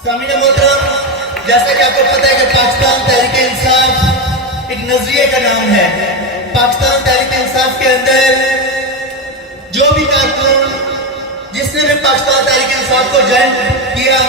सामने मोहतरम, जैसा कि आपको पता है कि पाकिस्तान तहरीक इंसाफ एक नजरिए का नाम है। पाकिस्तान तहरीक इंसाफ के अंदर जो भी कारकुन जिसने भी पाकिस्तान तहरीक इंसाफ को ज्वाइन किया,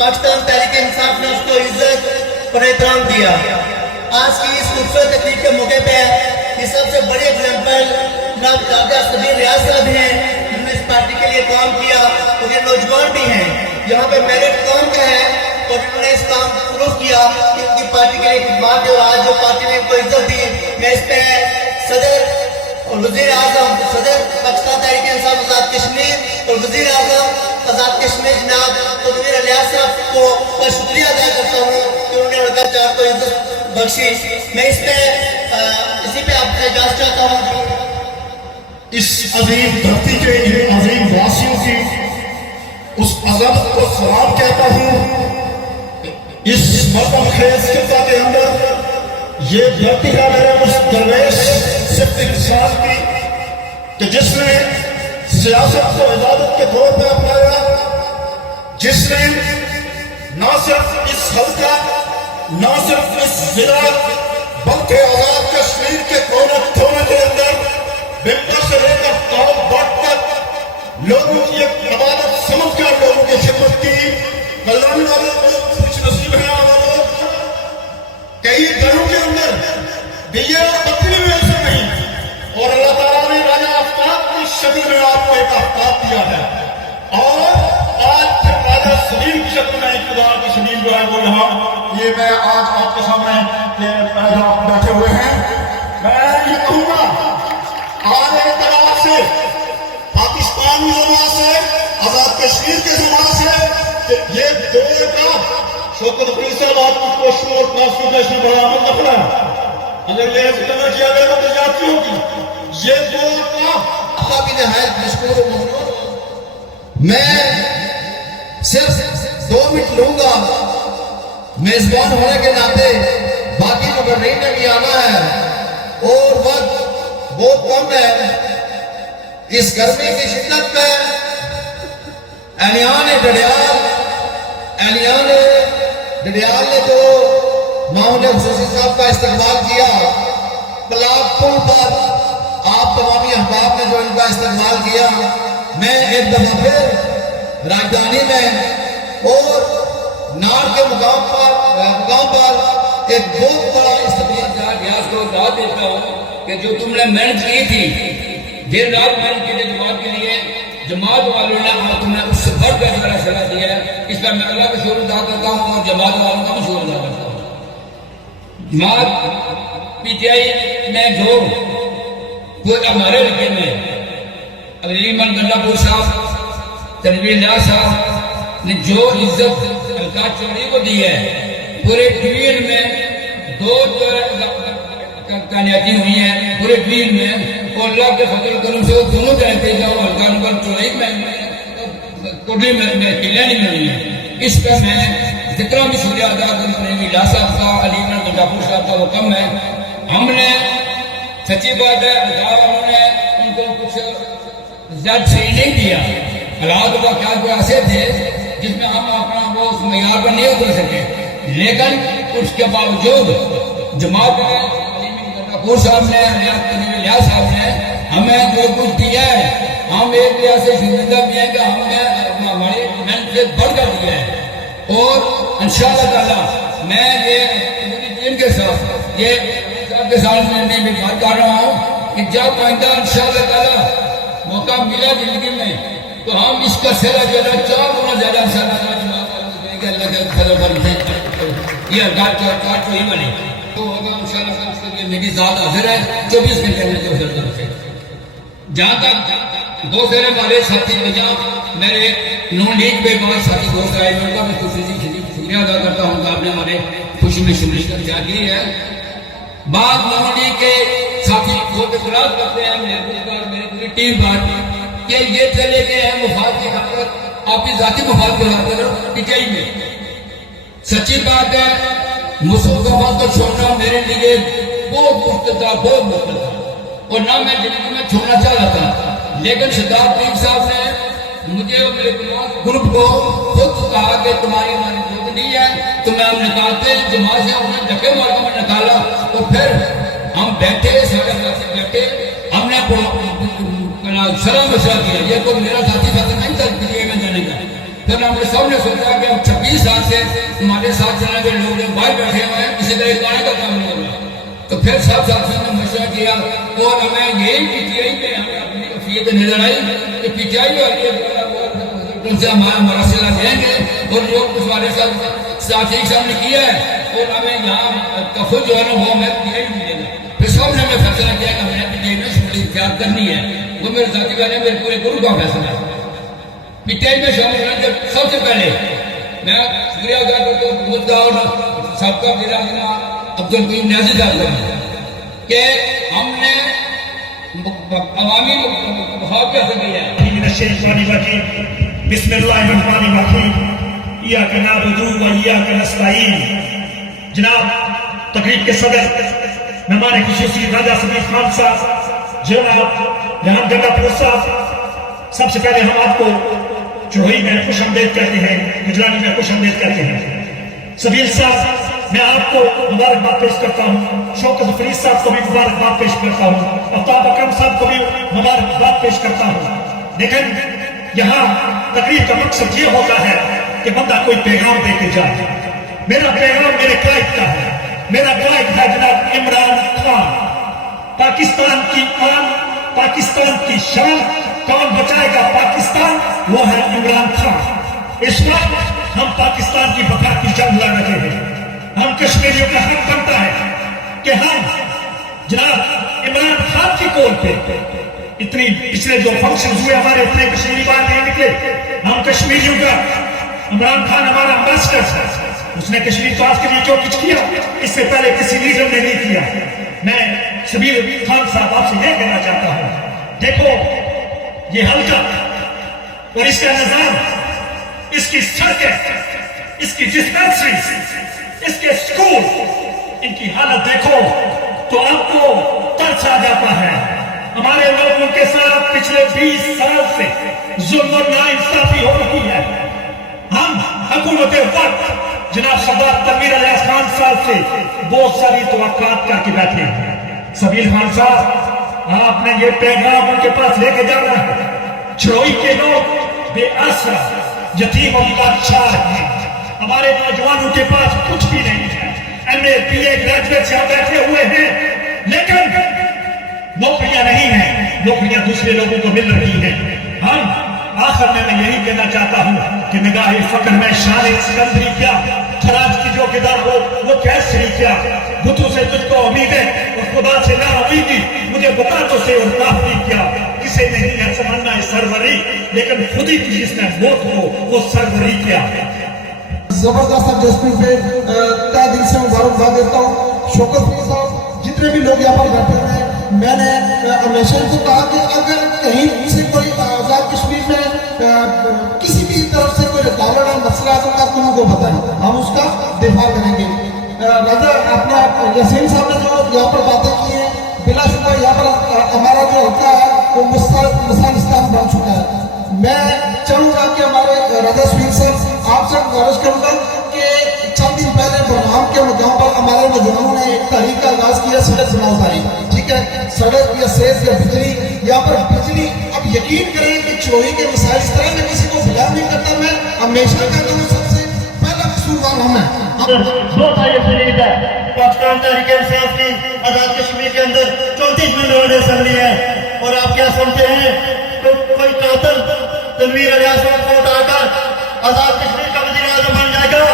पाकिस्तान तहरीक इंसाफ ने उसको इज्जत और एहतराम दिया। आज की इस खूबसूरत तकरीब के मौके पे ये सबसे बड़ी एग्जाम्पल जनाब काका सदीर रियाज साहब हैं, जिन्होंने इस पार्टी के लिए काम किया और ये नौजवान भी हैं। यहाँ पे मेरिट कौन का है और इन्होंने इस काम प्रूफ किया कि उनकी पार्टी के लिए खिदमत है और आज जो पार्टी ने इनको इज्जत दी। मैं इस पे सदर और वजीर आजम, सदर पाकिस्तान तहरीक इंसाफ आजाद कश्मीर और वजीर आजम आजाद कश्मीर जनाब तनवीर इलियास साहब को शुक्रिया अदा करता हूँ कि उन्होंने लड़का चार को इज्जत बख्शी। मैं इसी पे आपसे इजाजत चाहता हूँ। इस अजीम धरती के इन अजीम वासियों की उस अजमत को सलाम कहता हूँ। इस मरहम खेज खिता के अंदर ये धरती है मेरे उस दरवेश सिर्फ इंसान की कि जिसने सियासत को इबादत के तौर पर अपनाया, जिसने न सिर्फ इस हल्का न सिर्फ इस जिला बल्कि आजाद कश्मीर के कोने कोने के अंदर बिम्बर से लेकर टॉप बट तक लोगों की एक इबादत समझ कर लोगों की खिदमत की। कल्याण वाले लोग कुछ नसीब है वालों, कई घरों के अंदर दिया बत्ती में ऐसा नहीं, और अल्लाह ताला ने राजा आफ्ताब की शक्ल में आपको एक आफ्ताब दिया है। और आज फिर राजा सलीम की शक्ल में इक़्तिदार की सलीम जो है वो यहाँ ये मैं आज आपके सामने आप बैठे हुए हैं। मैं ये कहूँगा आज एक तरह से पाकिस्तानी जमात से आजाद कश्मीर के जमात से ये दौर का शौकत अली साहब आपको कोशिश और कॉन्स्टिट्यूशन बरामद रखना है। अगर ये कदर किया गया तो जाती होगी ये दौर का आपका भी नहायत मशकूर और ममनून। मैं सिर्फ 2 मिनट लूंगा मेजबान होने के नाते, बाकी मुकर्रीन ने भी आना है और वक्त बहुत कम है। इस गर्मी की शिद्दत में एलियान डडियाल ने जो माहौल खुसूसी साहब का इस्तेमाल किया, पलाब पुल पर आप तमामी अहबाब ने जो इनका इस्तेमाल किया, मैं एक दफा फिर राजधानी में और नार के मुकाम पर एक बहुत बड़ा इस्तेमाल रियाज को दाद देता हूँ कि जो तुमने मेहनत की थी, देर रात मेहनत की थी जमात के लिए, जमात वालों ने आज तुम्हें उससे बढ़ कर सलाह दिया है। इस पर मैं अल्लाह का शुक्र अदा करता हूँ और जमात वालों का भी शुक्र अदा करता हूँ। जमात पीटीआई में जो हमारे इलाके में अलीमन गंडापुर साहब, तनवीर इलियास साहब ने जो इज्जत अलका चौधरी को दी है, पूरे डिवीजन में 2 कामयाबी हुई है पूरे डिवीजन में, और अल्लाह के फजल करम से वो दोनों कहते हैं हल्का नंबर 24 में टोटली में किले नहीं मिली है। इस पर मैं जितना भी शुक्रिया अदा करने इलियास साहब का, अलीमन गंडापुर साहब का वो कम है। हमने सच्ची बात है अल्का वालों ने उनको कुछ ज्यादा सही नहीं दिया, हालात का क्या कोई ऐसे थे जिसमें हम अपना वो उस मैार पर नहीं उतर सके, लेकिन उसके बावजूद जमात में गंडापुर साहब ने, इलियास साहब ने हमें जो कुछ दिया है, हम एक तरह से शुक्रिया भी है कि हमने हमारी मेहनत से बढ़कर दिया है। और इंशाअल्लाह ताला मैं ये टीम के साथ ये सबके साथ मैं भी बात कर रहा हूँ कि जब आइंदा इंशाअल्लाह ताला मौका मिला जिंदगी में तो हम इसका सेरा जो है 4 गुना ज्यादा ये काट तो ही बने तो होगा इंशाअल्लाह। मेरी जात हाजिर है 24 घंटे में से जहाँ तक 2 फेरे वाले साथी भैया मेरे नॉन लीग पे बहुत साथी दोस्त आए, उनका मैं शुक्रिया अदा करता हूँ कि आपने हमारे खुशी में शिमलिश की है। बाद नॉन लीग के साथी बहुत इतराज करते हैं मेरी पूरी टीम पर कि ये चले गए हैं मुफाद की खातिर, आपकी जाती मुफाद की खातिर पीटीआई में। सच्ची बात है, मुसलमान को छोड़ना मेरे लिए बहुत मुश्किल था, बहुत मुश्किल था, और ना मैं जिंदगी में छोड़ना चाह रहा था, लेकिन शहजाद साहब ने مجھے اور میرے گروپ کو خود کہا کہ تمہاری ہماری ضرورت نہیں ہے، تمہیں ہم نکالتے ہیں جماعت سے، انہیں دھکے مار کے نکالا. تو پھر ہم بیٹھے سارے ساتھی بیٹھے، ہم نے سلام مشورہ کیا یہ کوئی میرا ساتھی ساتھی نہیں تھا پی ٹی آئی میں جانے کا. پھر ہم نے سب نے سوچا کہ اب 26 سال سے تمہارے ساتھ چلنے کے لوگ جو باہر بیٹھے ہوئے ہیں کسی طرح گانے کا کام نہیں ہو رہا. تو پھر سب ساتھیوں نے مشورہ کیا اور ہمیں یہی پی ٹی آئی میں ہمیں اپنی افیت نظر آئی کہ پی ٹی آئی والے سے ہمارا صلہ دیں گے اور جو اس والے ساتھی صاحب نے کیا ہے اور ہمیں یہاں تفوض جو ہے نا وہ ہمیں پی ٹی آئی میں ملے گا. پھر سب نے ہمیں فیصلہ کیا کہ ہمیں پی ٹی آئی میں شمولیت اختیار کرنی ہے. وہ میرے ساتھی بہن میرے پورے گروپ کا فیصلہ ہے. پی ٹی آئی میں شامل ہونے سے سب سے پہلے میں شکریہ ادا کرتا ہوں مدعا اور سابقہ وزیر اعظم عبدالقیوم نیازی صاحب کا کہ ہم نے عوامی بہاؤ کا حاصل کیا ہے. من الشیطان الرجیم بسم اللہ الرحمن الرحیم ایاک نعبد و ایاک نستعین. جناب تقریب کے صدر مہمان خصوصی راجہ سمیع خان صاحب، جناب جہاں جگہ پور صاحب، سب سے پہلے ہم آپ کو چڑھوئی میں خوش آمدید کہتے ہیں، گجرانی میں خوش آمدید کہتے ہیں. سبیل صاحب میں آپ کو مبارکباد پیش کرتا ہوں، شوکت فرید صاحب کو بھی مبارکباد پیش کرتا ہوں، آفتاب اکرم صاحب کو بھی مبارکباد پیش کرتا ہوں. لیکن یہاں تقریر کا مقصد یہ ہوتا ہے کہ بندہ کوئی پیغام دے کے جائے. میرا پیغام میرے قائد کا ہے. میرا قائد ہے جناب عمران خان. پاکستان کی آن، پاکستان کی شان، کون بچائے گا پاکستان؟ وہ ہے عمران خان. اس وقت ہم پاکستان کی بقا کی جنگ لڑ رہے ہیں. ہم کشمیریوں کا حق بنتا ہے کہ ہم جناب عمران خان کی کول پہ اتنی پچھلے جو فنکشن ہوئے ہمارے اتنے کشمیری باہر نہیں نکلے. ہم کشمیریوں کا عمران خان ہمارا امبیسڈر ہے. اس نے کشمیر پاس کے لیے جو کچھ کیا اس سے پہلے کسی لیڈر نے نہیں کیا. میں شبیر خان صاحب آپ سے یہ کہنا چاہتا ہوں، دیکھو یہ حلقہ اور اس کا نظام، اس کی سڑکیں، اس کی ڈسپینسری، اس کے سکول، ان کی حالت دیکھو تو آپ کو ترس آ جاتا ہے. ہمارے لوگوں کے ساتھ پچھلے 20 سال سے ظلم و ناانصافی ہو رہی ہے. ہم حکومت وقت جناب سردار تنویر الیاس خان صاحب سے بہت ساری توقعات کر کے بیٹھے ہیں. سبیل خان صاحب آپ نے یہ پیغام ان کے پاس لے کے جانا ہے. چڑھوئی کے لوگ بے آسرا یتیم اور لاچار ہیں. ہمارے نوجوانوں کے پاس کچھ بھی نہیں ہے. M A B A graduate یہاں بیٹھے ہوئے ہیں لیکن نوکریاں نہیں ہیں. نوکریاں دوسرے لوگوں کو مل رہی ہیں. ہم آخر میں یہی کہنا چاہتا ہوں کہ نگاہ فقر میں شان اسکندری کیا، خراج کی جو کدار ہو وہ کیسری کیا. بتوں سے تجھ کو امید ہے اور خدا سے نا امیدی، مجھے بکاتوں سے اور کافی کیا. کسے نہیں ہے سمجھنا ہے سروری، لیکن خود ہی کی جس نے موت ہو وہ سروری کیا. زبردست ایڈجسٹمنٹ پہ تہ دل سے مبارکباد دیتا ہوں. شوکت فرید صاحب، جتنے بھی لوگ یہاں پر بیٹھے ہوئے ہیں، میں نے ہمیشہ ان کو کہا کہ اگر کہیں سے کوئی آزاد کشمیر میں کسی بھی طرف سے کوئی رکاوٹ اور مسئلہ ہے تو آپ ان کو بتائیں، ہم اس کا دفاع کریں گے. راجہ اپنا یاسین صاحب نے جو یہاں پر باتیں کی ہیں، بلا شبہ یہاں پر ہمارا جو ہوتا ہے وہ مثالستان بن چکا ہے. میں چاہوں گا کہ ہمارے راجہ سویل صاحب آپ سے گزارش کروں گا کہ چند دن پہلے برہام کے مقام پر ہمارے نوجوانوں نے ایک تحریک کا آغاز کیا، سڑک بناؤ تاریخ. ٹھیک ہے، سڑک یا صحت یا بجلی، یہاں پر بجلی. اب یقین کریں کہ چوری کے مسائل اس طرح میں کسی کو بلا نہیں کرتا. میں ہمیشہ کہتا ہوں سب سے پہلا قصوروار ہم ہیں. پاکستان تحریک انصاف کی آزاد کشمیر کے اندر 34 ممبران اسمبلی ہے اور آپ کیا سمجھتے ہیں کوئی قاتل تنویر الیاس خان کو اٹھا کر آزاد کشمیر کا وزیر اعظم بن جائے گا؟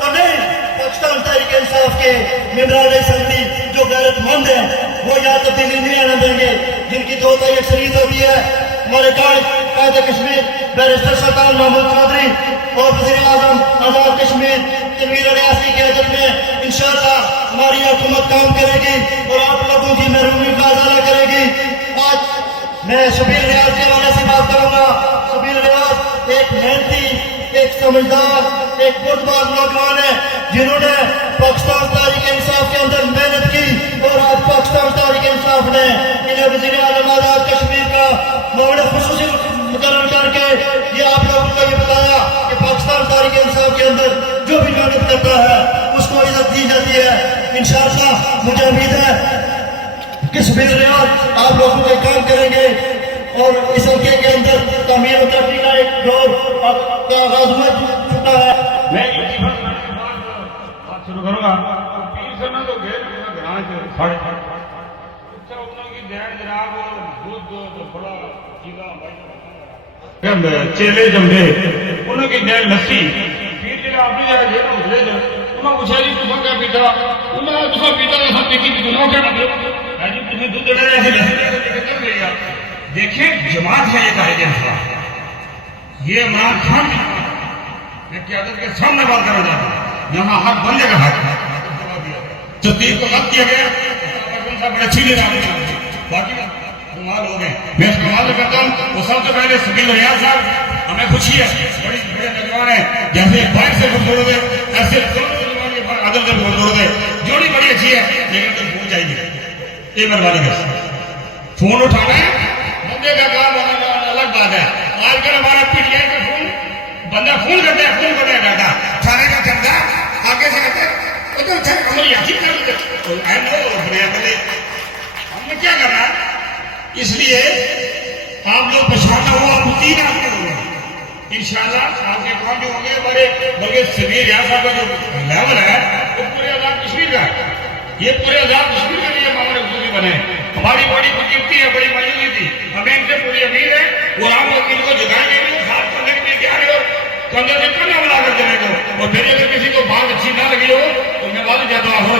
تو نہیں. پاکستان تحریک انصاف کے ممبران اسمبلی جو غیرت مند ہیں وہ یہاں تبدیلی نہیں آنے دیں گے. جن کی 2/3 اکثریت ہوتی ہے، ہمارے قائد کشمیر بیرسٹر سلطان محمود قادری اور وزیر اعظم آزاد کشمیر تنویر الیاس کی قیادت میں انشاءاللہ ہماری حکومت کام کرے گی اور آپ لوگوں کی محرومی کا ازالہ کرے گی. آج میں شبیر ریاض کے حوالے سے بات کروں گا. شبیر ریاض ایک محنتی، ایک سمجھدار، ایک بردبار نوجوان ہے جنہوں نے پاکستان تحریک انصاف کے اندر محنت کی اور آج پاکستان تحریک انصاف نے انہیں وزیر اعظم آزاد کشمیر کا معاون خصوصی مقرر کر کے करता है उसको इज्जत दी जाती है। इंशाअल्लाह मुझे उम्मीद है कि सुबह रियाज आप लोगों के काम करेंगे और इस हल्के के अंदर तामीर और तरक्की का एक दौर का आगाज हो चुका है। मैं इसी बात शुरू करूंगा। पीर से ना तो घेर ग्रां साढ़े अच्छा उन्होंने की दैन जनाब दूध तो बड़ा चीला चेले जमदे उन्होंने की दैन लस्सी पीर जरा अपनी जगह जेल उठले उन्होंने पूछा जी तुम क्या पीता उन्होंने तुम पीता सब पीती भी दोनों क्या मतलब है जी तुम्हें दूध दे रहे हैं। देखिए जमात है ये कायदे ये इमरान खान मैं क्यादत के सामने बात करना चाहता हूँ। यहाँ हक बंदे का हक तस्दीक को मत किया गया बड़े छीने बाकी कमाल हो गए। मैं इस कमाल करता हूँ वो सबसे पहले सकील रियाज साहब हमें खुशी है बड़ी बड़े नौजवान है जैसे बाइक से जोड़ दे ऐसे आदल से जोड़ दे जोड़ी बड़ी अच्छी है लेकिन तो फोन चाहिए ये मेहरबानी है। फोन उठाना है बंदे का काम अलग बात है। आजकल हमारा पीटीआई का फोन बंदा फोन करता है फोन करने करता थाने का करता आगे से कहते हमने क्या करना है इसलिए आप लोग पछाड़ना हुआ आप 3 आदमी हो गए इंशाल्लाह आपके काम जो होंगे हमारे बल्कि समीर यहाँ साहब का जो लेवल है वो पूरे आजाद कश्मीर का है। ये पूरे आजाद कश्मीर के लिए हमारे वजूदी बने हमारी बड़ी कीमती है बड़ी मौजूदगी थी हमें इनसे पूरी उम्मीद है वो राम वकील को जगाएंगे भी साथ करने के लिए तैयार है और अंदर से कन्या बना कर चले को और फिर अगर किसी को बात अच्छी ना लगी हो तो मैं बात जाता हूँ